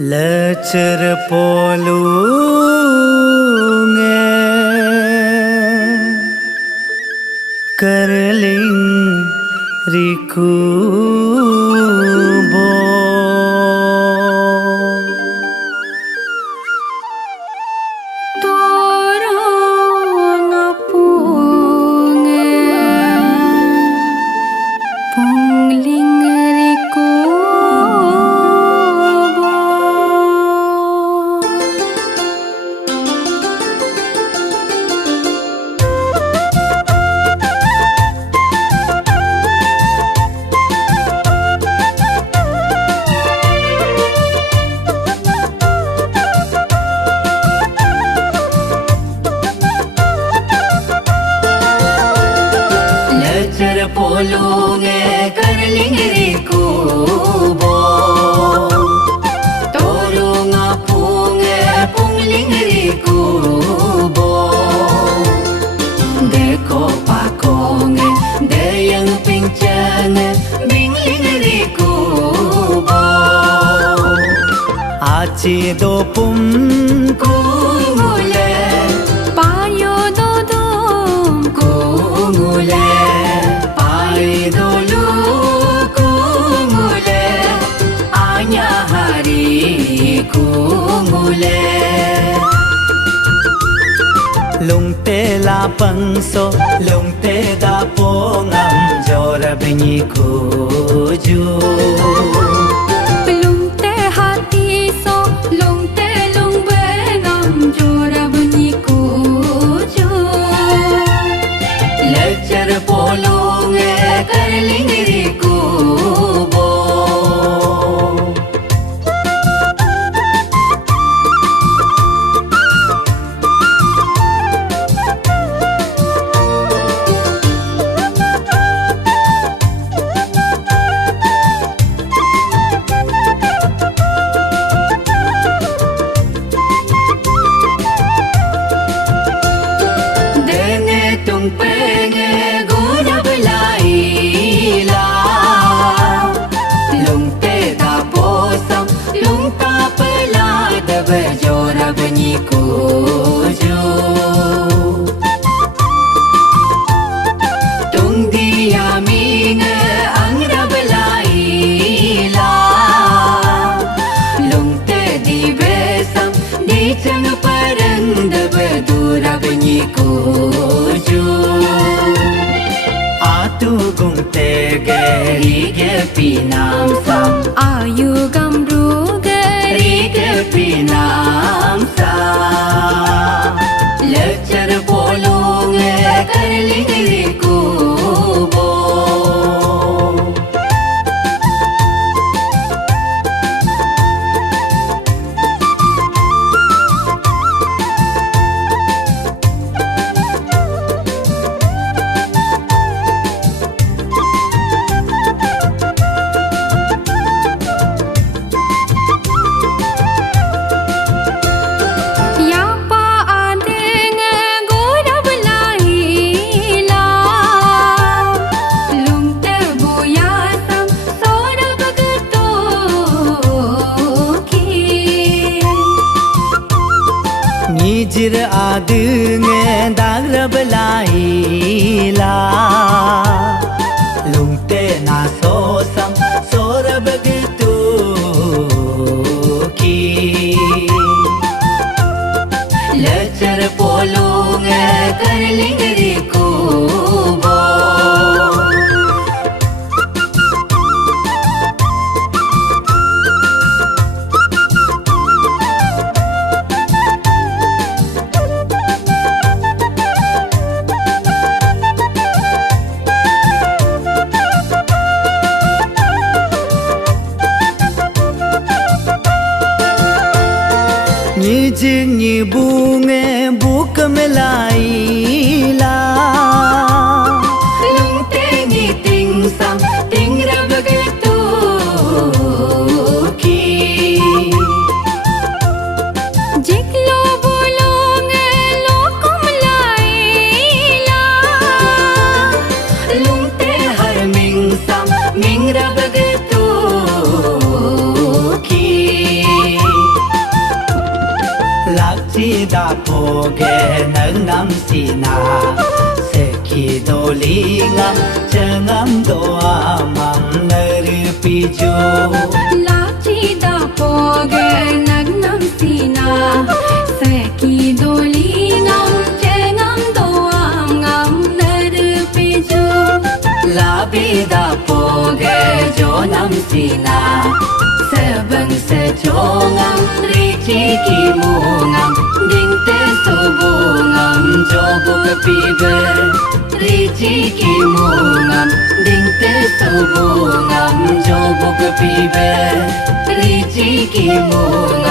Lecer polunge kerling rikubo torong apunge pungling rikubo polunge kerling rikubo torong apunge pungling rikubo deko pakonge deyang pinchange bingling rikubo aci dopum kungule payo dodom kungule dulu kungule anya hari kungule lungte lapangso lungte dapongam jorabni kuju lungte hati so lungte lungbengam jorabni kuju lecer polunge kerling rikubo denge tumpenge guna belai bernyi kuju tung dia minge angra belaila lungte di besam di ceng pareng de bedura bernyi kuju atu gungte geri ge pinam sam ayu gamru Rike pinam sa lecer polunge kerling rikubo Nijir adunge dagrab laila lungte na sosam sorab gitu ki lecer polunge kerling rikubo Nijingi bunge buk melaila lungte ni ting sam ting rab gitu ki jiklo bolonge lokum laila lungte har ming sam ming rab gitu ki ngam changam doa mam nari pijo la chi da poge nag nam sina seki doli ngam chengam doam ngam nar peju la vida poge jo nam sina sebang se chongam richi ki mungam ding te so bungam jo buk pibe richi ki mungam ding te so bungam jo buk pibe richi ki mungam